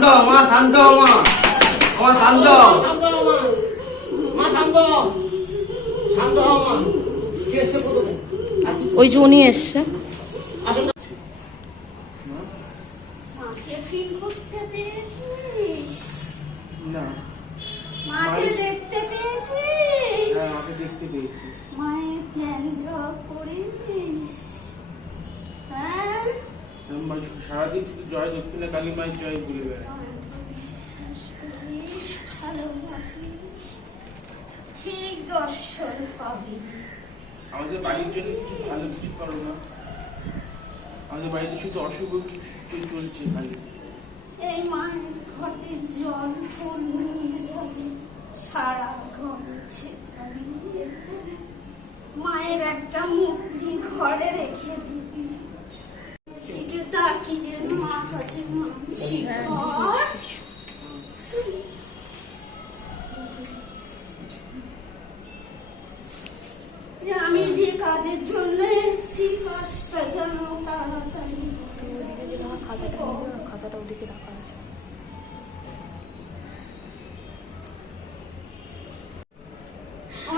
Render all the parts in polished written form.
শান্ত, মা শান্ত, মা শান্ত, শান্ত হও মা, মা শান্ত হও, শান্ত হও মা। কে এসে প্রথমে? ওই যে উনি এসছে। মাকে ফিল করতে পেরেছিস? না মাকে দেখতে পেয়েছিস? হ্যাঁ আমি দেখতে পেয়েছি। মায়ের ধ্যান জপ করিস? হ্যাঁ, সারাদিন শুধু জয় দক্ষিণা কালী মায়ের জয় বলে বেড়ায়। বিশ্বাস করিস, ভালোবাসিস, ঠিক দর্শন পাবি। আমাদের বাড়ির জন্য কিছু ভালো কিছু করো না। আমাদের বাড়িতে শুধু অশুভ কিছু চলছে খালি। এই মায়ের ঘটের জল ফুল নিয়ে যাবে, সারা ঘর ছেটাবি। মায়ের একটা মূর্তি ঘরে রেখে দিবি। দিকে তাকিয়ে মা কাছে মানসিক কর। যে আমি যে কাজের জন্য এসেছি কাজটা যেন তাড়াতাড়ি খাতাটা ওদিকে রাখা আছে।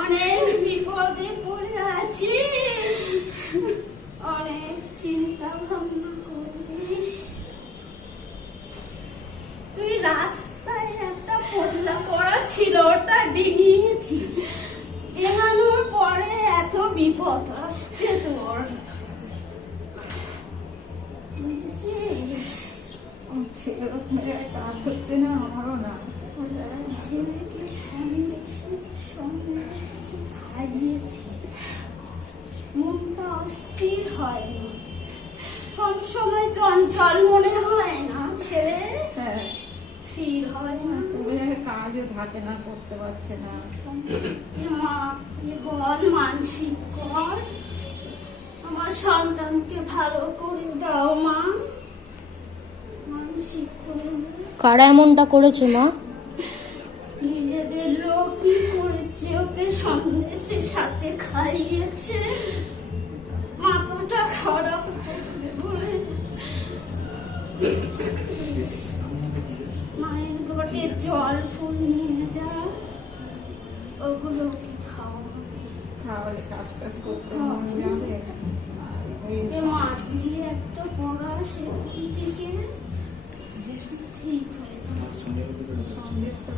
অনেক বিপদে পড়ে আছিস, অনেক চিন্তা ভাবনা করিস। তুই রাস্তায় একটা পোটলা পড়া ছিল, ওটা ডিঙিয়েছিস। ডিঙানোর পরে এত বিপদ আসছে তোর, বুঝেছিস? ছেলের কাজ হচ্ছে না, আমারও না। ছেলেকে সঙ্গে কিছু খাইয়েছি, মনটা অস্থির হয় না, সবসময় চঞ্চল মনে হয় না, ছেলে হ্যাঁ, স্থির হয় না। কাজও থাকে না, করতে পারছে না। মাকে বল মানসিক কর, আমার সন্তানকে ভালো করে দাও মা, মানসিক করে দাও। কারা এমনটা করেছে মা? নিজেদের লোকই করেছে, ওকে সন্দেশের সাথে খাইয়েছে, মাথাটা খারাপ করবে বলে। মায়ের ঘটে জল ফুল নিয়ে যা, ওগুলো খাওয়া। তাহলে কাজ টাজ করতে মন যাবে। মাছ দিয়ে একটা পড়া সেখান থেকে ঠিক হয়ে যাবে। সন্দেশটা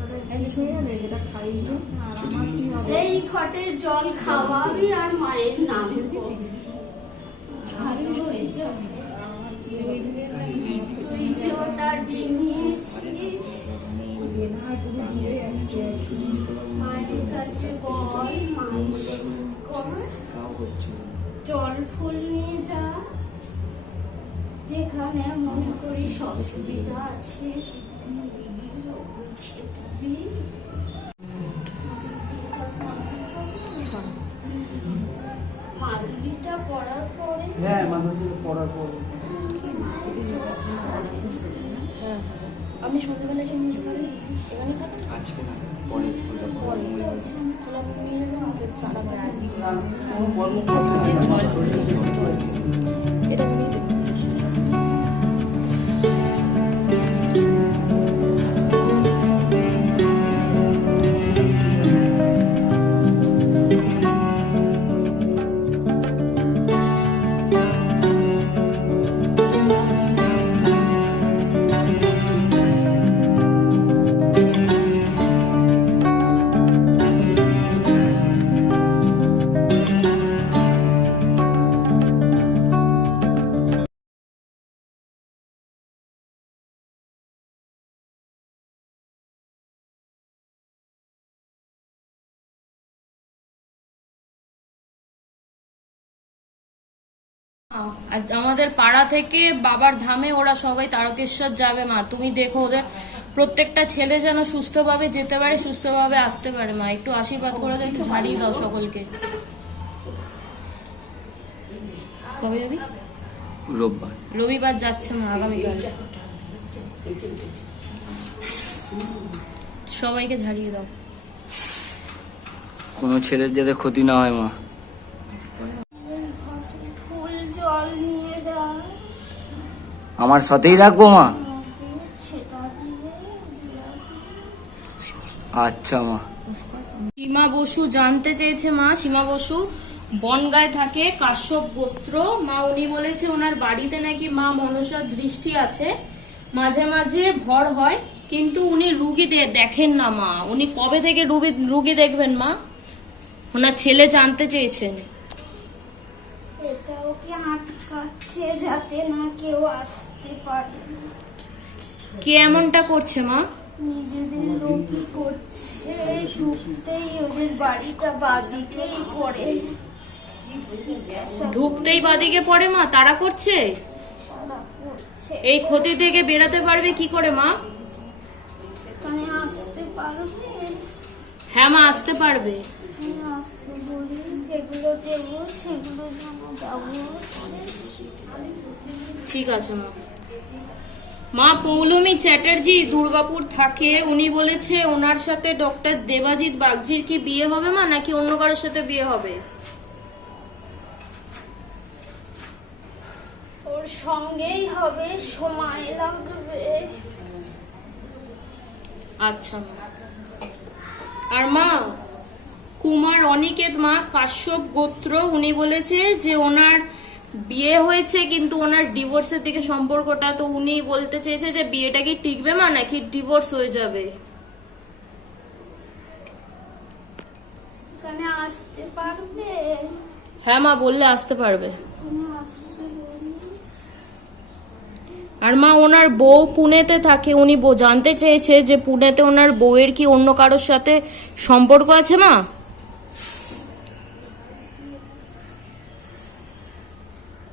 হয়ে যাবে, যেটা খাইয়েছে। আর আমার কি হবে? এই ঘটের জল খাওয়াবি আর মায়ের নাম করবি, ভালো হয়ে যাবে। তুই যে ওটা ডিঙিয়েছিস, মায়ের কাছে বল মানসিক কর, জল ফুল নিয়ে যা, যেখানে মনে করিস অসুবিধা আছে সেখানে ছেটাবি। মাদুরিটা পড়ার পরে, হ্যাঁ মাধুরীকে পড়ার পরে হ্যাঁ, আপনি সন্ধ্যাবেলা এসে নিতে পারেন, এখানে থাকেন। আজকে না পরে তাহলে আপনি নিয়ে যাবেন আমাদের সারা বাড়ি। কর্ম আজকে যে জল জল এটা নিয়ে দেবেন। আজ আমাদের পাড়া থেকে বাবার ধামে ওরা সবাই তারকেশ্বর যাবে মা, তুমি দেখো ওদের প্রত্যেকটা ছেলে যেন সুস্থভাবে যেতে পারে, সুস্থভাবে আসতে পারে মা, একটু আশীর্বাদ করে দাও, একটু ঝাড়িয়ে দাও সকলকে। কবে যাবি? রোববার। রবিবার যাচ্ছে মা, আগামীকাল। সবাইকে ঝাড়িয়ে দাও। কোনো ছেলের যাতে ক্ষতি না হয় মা। ফুল জল নিয়ে যা, আমার সাথেই রাখবো মা। সেটা দিবি। আচ্ছা মা। সীমা বসু জানতে চেয়েছে মা, সীমা বসু বনগায় থাকে, কাশ্যপ গোত্র। মা উনি বলেছে ওনার বাড়িতে নাকি মা মনসার দৃষ্টি আছে, মাঝে মাঝে ভর হয়, কিন্তু উনি রুগী দেখেন না মা। উনি কবে থেকে রুগী দেখবেন মা? ওনার ছেলে জানতে চেয়েছেন। এটাও কি আটকাচ্ছে যাতে না কেউ আসতে পারে? কে এমনটা করছে মা? নিজেদের লোকই করছে, ঢুকতেই ওদের বাড়িটা বাদিকেই পড়ে। ঢুকতেই বাদিকে পড়ে মা, তারা করছে। তারা করছে। এই ক্ষতি থেকে বেরাতে পারবে কি করে মা? এখানে আসতে পারবে? হ্যাঁ মা, আসতে পারবে। আসতে বলি, যেগুলো দেবো সেগুলো যেন যাবো। ঠিক আছে মা। মা পৌলমী চ্যাটার্জি দুর্গাপুর থাকে, উনি বলেছে ওনার সাথে ডক্টর দেবাজিৎ বাগজির কি বিয়ে হবে মা, নাকি অন্য কারোর সাথে বিয়ে হবে? ওর সঙ্গেই হবে, সময় লাগবে। আচ্ছা মা। আর মা কুমার অনিকেত মা, কাশ্যপ গোত্র, উনি বলেছে যে ওনার বিয়ে হয়েছে কিন্তু ওনার ডিভোর্সের দিকে সম্পর্কটা, তো উনি বলতে চেয়েছে যে বিয়েটা কি টিকবে মা নাকি ডিভোর্স হয়ে যাবে? এখানে আসতে পারবে? হ্যাঁ মা, বললে আসতে পারবে। এখানে আসতে বলি। আর মা ওনার বউ পুনেতে থাকে, উনি জানতে চেয়েছে যে পুনেতে ওনার বউয়ের কি অন্য কারোর সাথে সম্পর্ক আছে মা?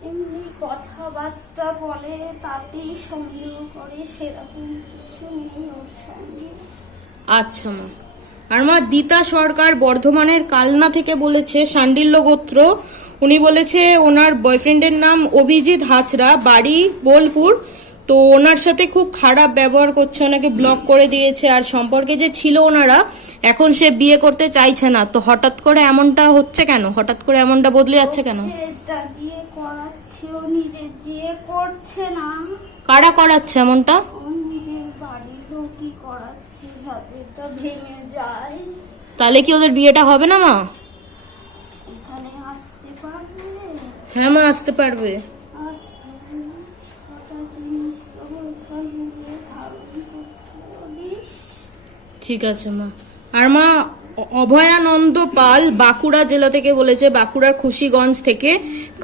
এমনি কথাবার্তা বলে, তাতেই সন্দেহ করে, সেরকম কিছু নেই ওর সঙ্গে। আচ্ছা মা। আর মা দিতা সরকার বর্ধমানের কালনা থেকে বলেছে, শান্ডিল্য গোত্র, উনি বলেছে ওনার বয়ফ্রেন্ডের নাম অভিজিৎ হাজরা, বাড়ি বোলপুর। তো ওনার সাথে খুব খারাপ ব্যবহার করছে, ওনাকে ব্লক করে দিয়েছে, আর সম্পর্কে যে ছিল ওনারা, এখন সে বিয়ে করতে চাইছে না। তো হঠাৎ করে এমনটা হচ্ছে কেন? হঠাৎ করে এমনটা বদলে যাচ্ছে কেন? এটা দিয়ে করাচ্ছে, ও নিজের দিয়ে করছে না। কারা করাচ্ছে এমনটা? ও নিজের বাড়ির লোকই করাচ্ছে যাতে এটা ভেঙে যায়। তাহলে কি ওদের বিয়েটা হবে না মা? এখানে আসতে পারবে? হ্যাঁ মা, আসতে পারবে। আসতে বলি, ছটা জিনিস তো ওখানে ধারণ করতে বলিস। ঠিক আছে মা। আর মা অভয়ানন্দ পাল বাঁকুড়া জেলা থেকে বলেছে, বাঁকুড়ার খুশিগঞ্জ থেকে,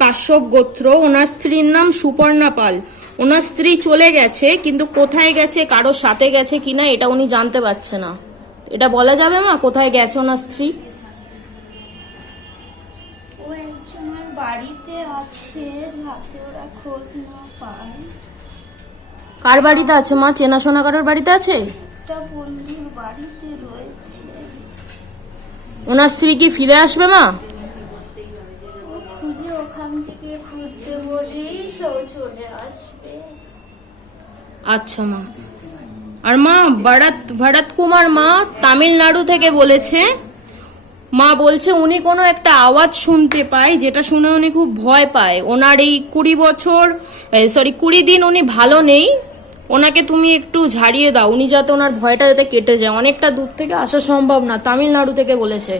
কাশ্যপ গোত্র, ওনার স্ত্রীর নাম সুপর্ণা পাল। ওনার স্ত্রী চলে গেছে, কিন্তু কোথায় গেছে, কারোর সাথে গেছে কিনা এটা উনি জানতে পারছে না। এটা বলা যাবে মা কোথায় গেছে ওনার স্ত্রী? ও একজনের বাড়িতে আছে, যাতে ওরা খোঁজ না পায়। কার বাড়িতে আছে মা? চেনাশোনা কারোর বাড়িতে আছে? একটা বন্ধুর বাড়িতে রয়েছে। ওনার স্ত্রী কি ফিরে আসবে মা? ও খুঁজে ওখান থেকে খুঁজতে বলিস, ও চলে আসবে। আচ্ছা মা। আর মা ভরত কুমার মা তামিলনাড়ু থেকে বলেছে, মা বলছে উনি কোনো একটা আওয়াজ শুনতে পায়, যেটা শুনে উনি খুব ভয় পায়। ওনার এই 20 দিন উনি ভালো নেই, ওনাকে তুমি একটু ঝাড়িয়ে দাও, উনি যাতে ওনার ভয়টা যাতে কেটে যায়। অনেকটা দূর থেকে আসা সম্ভব না, তামিলনাড়ু থেকে বলেছে।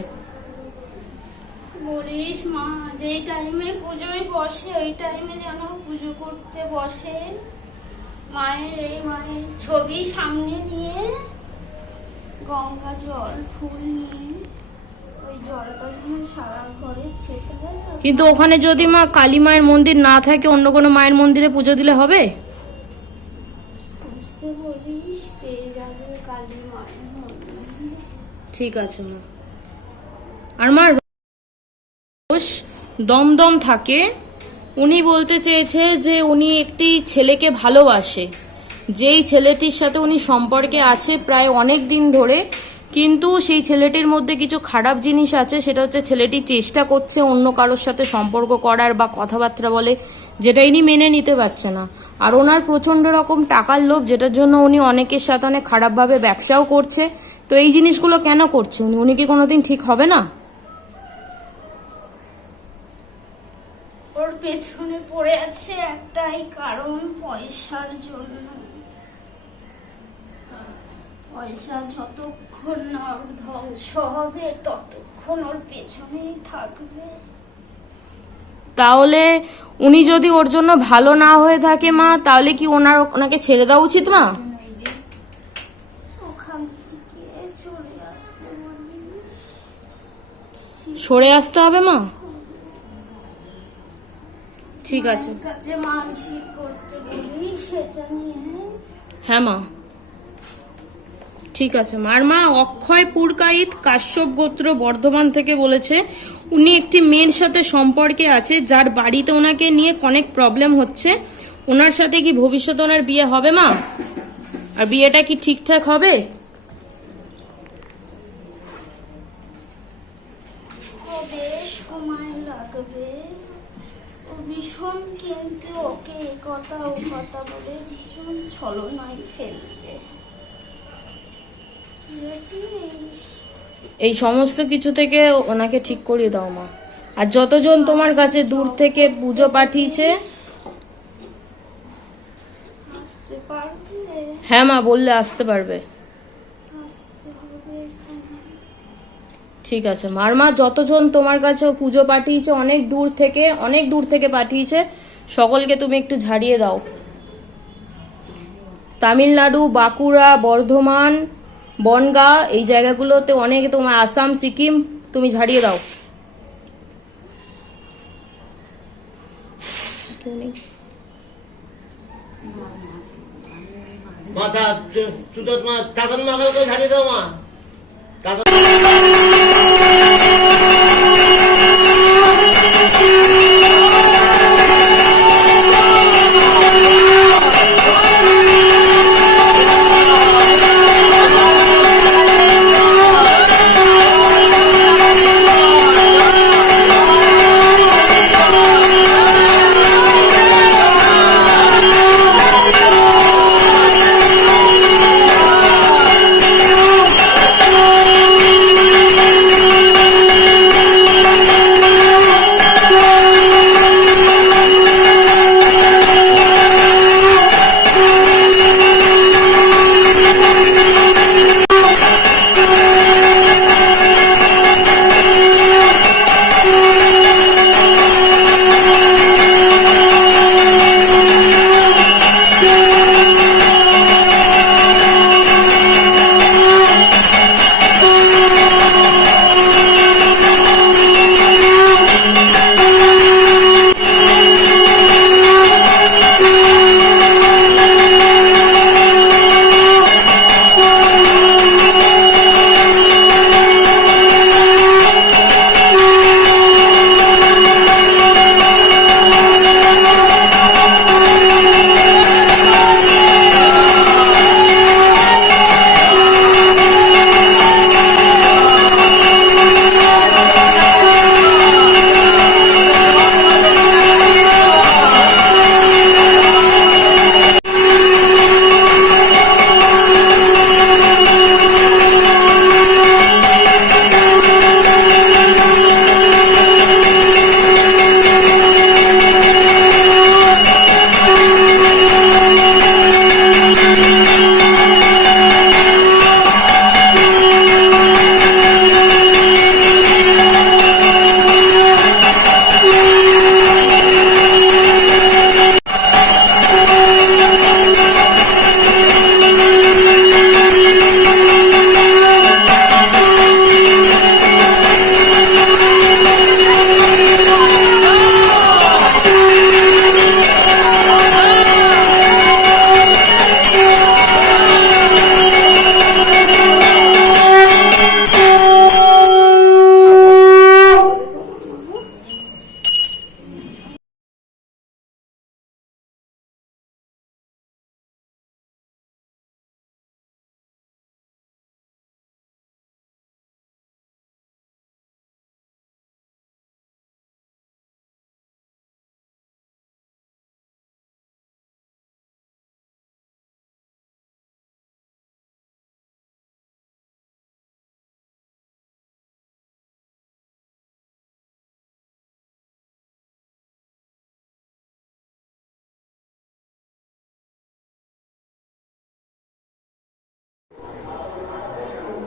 বলিস মা, যেই টাইমে পুজোয় বসে ওই টাইমে যেন পুজো করতে বসে। মায়ের ছবি সামনে নিয়ে গঙ্গা জল ফুল নিয়ে ওই জলটা যেন সারা ঘরে ছেটে দেয়। কিন্তু ওখানে যদি মা কালী মায়ের মন্দির না থাকে, অন্য কোনো মায়ের মন্দিরে পুজো দিলে হবে? বুঝতে বলিস, পেয়ে যাবে কালী মায়ের মন্দির। ঠিক আছে মা। আর মা রোজ দমদম থাকে, উনি বলতে চেয়েছে যে উনি একটি ছেলেকে ভালোবাসে, যেই ছেলেটির সাথে উনি সম্পর্কে আছে প্রায় অনেক দিন ধরে, কিন্তু সেই ছেলেটির মধ্যে কিছু খারাপ জিনিস আছে। সেটা হচ্ছে ছেলেটি চেষ্টা করছে অন্য কারোর সাথে সম্পর্ক করার বা কথাবার্তা বলে, যেটা ইনি মেনে নিতে পারছে না। আর ওনার প্রচন্ড রকম টাকার লোভ, যেটার জন্য উনি অনেকের সাথে অনেক খারাপভাবে ব্যবসাও করছে। তো এই জিনিসগুলো কেন করছে উনি কি কোনোদিন ঠিক হবে না? ওর পেছনে পড়ে আছে একটাই কারণ, পয়সার জন্য। পয়সা যতক্ষণ না ওর ধ্বংস হবে ততক্ষণ ওর পেছনেই থাকবে। তাহলে উনি যদি ওর জন্য ভালো না হয়ে থাকে মা, তাহলে কি ওনাকে ছেড়ে দেওয়া উচিত মা? ওখান থেকে চলে আসতে বলিস। সরে আসতে হবে মা। ঠিক আছে। মায়ের কাছে মানসিক করতে বলি সেটা নিয়ে। হ্যাঁ মা, ঠিক আছে মা। আর মা, অক্ষয় পুরকাইত কাশ্যপ গোত্র বর্ধমান থেকে বলেছে উনি একটি মেয়ের সাথে সম্পর্কে আছে যার বাড়িতে ওনাকে নিয়ে অনেক প্রবলেম হচ্ছে। ওনার সাথে কি ভবিষ্যতে ওনার বিয়ে হবে মা? আর বিয়েটা কি ঠিকঠাক হবে? হবে, সময় লাগবে। ও ভীষণ, কিন্তু ওকে এ কথা ও কথা বলে ভীষণ ছলনায় ফেলবে, বুঝেছিস? এই সমস্ত কিছু থেকে ওনাকে ঠিক করিয়ে দাও মা। আর যতজন তোমার কাছে দূর থেকে পুজো পাঠিয়েছে, আসতে পারবে? হ্যাঁ মা, বললে আসতে পারবে। আসতে হবে এখানে। ঠিক আছে মা। আর মা, যতজন তোমার কাছে পুজো পাঠিয়েছে অনেক দূর থেকে পাঠিয়েছে, সকলকে তুমি একটু ঝাড়িয়ে দাও। তামিলনাড়ু, বাঁকুড়া, বর্ধমান, বনগাঁ, এই জায়গাগুলোতে অনেক, তোমার আসাম, সিকিম, তুমি ঝাড়িয়ে দাও। মা সুতোর মা দাদার মাকে ঝাড়িয়ে দাও মা। দাদা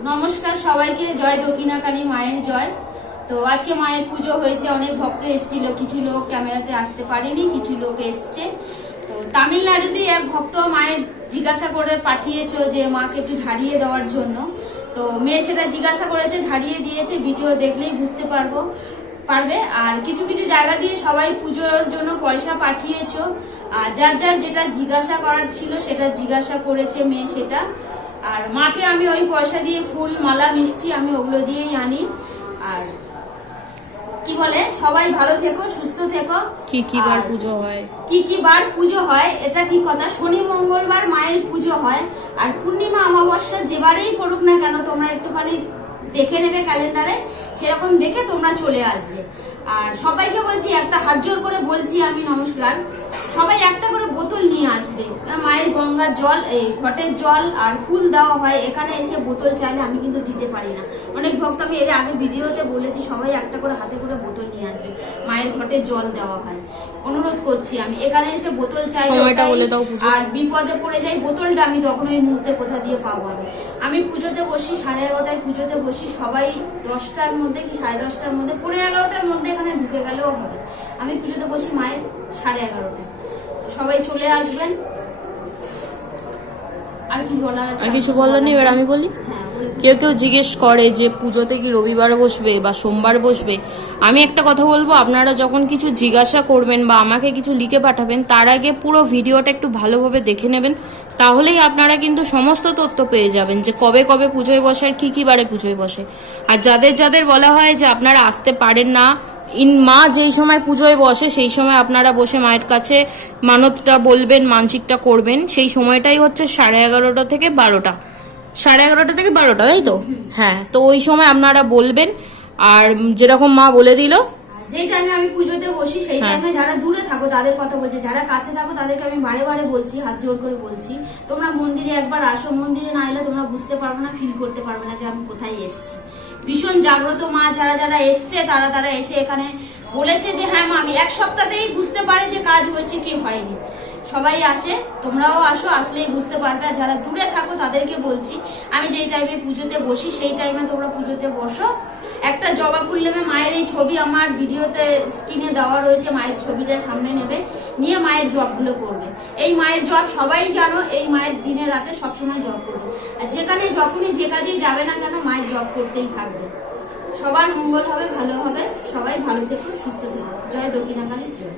নমস্কার সবাইকে, জয় দক্ষিণাকালী মায়ের জয়। তো আজকে মায়ের পুজো হয়েছে, অনেক ভক্ত এসেছিল, কিছু লোক ক্যামেরাতে আসতে পারেনি, কিছু লোক এসছে। তো তামিলনাড়ুতে এক ভক্ত মায়ের জিজ্ঞাসা করে পাঠিয়েছো যে মাকে একটু ঝাড়িয়ে দেওয়ার জন্য। তো মেয়ে সেটা জিজ্ঞাসা করেছে, ঝাড়িয়ে দিয়েছে, ভিডিও দেখলেই বুঝতে পারবে। আর কিছু কিছু জায়গা দিয়ে সবাই পুজোর জন্য পয়সা পাঠিয়েছো, আর যার যার যেটা জিজ্ঞাসা করার ছিল সেটা জিজ্ঞাসা করেছে মেয়ে সেটা। আর মাকে আমি ওই পয়সা দিয়ে ফুল, মালা, মিষ্টি আমি ওগুলো দিয়েই আনি। আর কি বলে, সবাই ভালো থেকো, সুস্থ থেকো। কি বার পুজো হয়? কি বার পুজো হয় এটা ঠিক কথা। শনি মঙ্গলবার মায়ের পুজো হয়, আর পূর্ণিমা অমাবস্যা যেবারেই পড়ুক না কেন তোমরা একটুখানি দেখে নেবে ক্যালেন্ডারে, সেরকম দেখে তোমরা চলে আসবে। আর সবাইকে বলছি, একটা হাত জোর করে বলছি আমি, নমস্কার, সবাই একটা করে বোতল নিয়ে আসবে। মায়ের গঙ্গার জল, এই ঘটের জল আর ফুল দেওয়া হয়। এখানে এসে বোতল চাইলে আমি কিন্তু দিতে পারি না। অনেক ভক্ত, আমি এর আগে ভিডিওতে বলেছি, সবাই একটা করে হাতে করে বোতল নিয়ে আসবে। মায়ের ঘটে জল দেওয়া হয়, অনুরোধ করছি আমি। এখানে এসে বোতল চাইলে আর বিপদে পড়ে যাই, বোতলটা আমি তখন ওই মুহূর্তে কোথা দিয়ে পাবো? আমি পুজোতে বসি 11:30 পুজোতে বসি। সবাই 10টার মধ্যে কি 10:30টার মধ্যে, 11:15টার মধ্যে এখানে ঢুকে গেলেও হবে। আমি পুজোতে বসি মায়ের 11:30টায়। তো সবাই চলে আসবেন। আর কি বলার আছে? আর কিছু বলার নেই, এবার আমি বলি। কেউ কেউ জিজ্ঞেস করে যে পুজোতে কি রবিবার বসবে বা সোমবার বসবে। আমি একটা কথা বলবো, আপনারা যখন কিছু জিজ্ঞাসা করবেন বা আমাকে কিছু লিখে পাঠাবেন, তার আগে পুরো ভিডিওটা একটু ভালোভাবে দেখে নেবেন। তাহলেই আপনারা কিন্তু সমস্ত তথ্য পেয়ে যাবেন যে কবে কবে পুজোয় বসে আর কি বারে পুজোয় বসে। আর যাদের যাদের বলা হয় যে আপনারা আসতে পারেন না, মা যেই সময় পুজোয় বসে সেই সময় আপনারা বসে মায়ের কাছে মানতটা বলবেন, মানসিকটা করবেন। সেই সময়টাই হচ্ছে 11:30 থেকে 12টা, 11:30 থেকে 12টা, তাই তো? হ্যাঁ, তো ওই সময় আপনারা বলবেন। আর যেরকম মা বলে দিল, যেই টাইমে আমি পুজোতে বসি সেই টাইমে যারা দূরে থাকো তাদের কথা বলছি, যারা কাছে থাকো তাদেরকে আমি বারে বারে বলছি, হাত জোর করে বলছি, তোমরা মন্দিরে একবার আসো। মন্দিরে না এলে তোমরা বুঝতে পারবে না, ফিল করতে পারবে না যে আমি কোথায় এসেছি। ভীষণ জাগ্রত মা যারা যারা এসছে, তারা এসে এখানে বলেছে যে হ্যাঁ মা, আমি এক সপ্তাহতেই বুঝতে পারে যে কাজ হয়েছে কি হয়নি। সবাই আসে, তোমরাও আসো, আসলেই বুঝতে পারবে। আর যারা দূরে থাকো তাদেরকে বলছি, আমি যেই টাইমে পুজোতে বসি সেই টাইমে তোমরা পুজোতে বসো। একটা জবা ফুল নেবে, মায়ের এই ছবি আমার ভিডিওতে স্ক্রিনে দেওয়া রয়েছে, মায়ের ছবিটা সামনে নেবে, নিয়ে মায়ের জবগুলো করবে। এই মায়ের জব সবাই জানো, এই মায়ের দিনে রাতে সবসময় জব করবে। আর যেখানে যখনই যে কাজেই যাবে না কেন, মায়ের জব করতেই থাকবে। সবার মঙ্গল হবে, ভালো হবে। সবাই ভালো থেকো, সুস্থ থেকো। জয় দক্ষিণাকালীর জয়।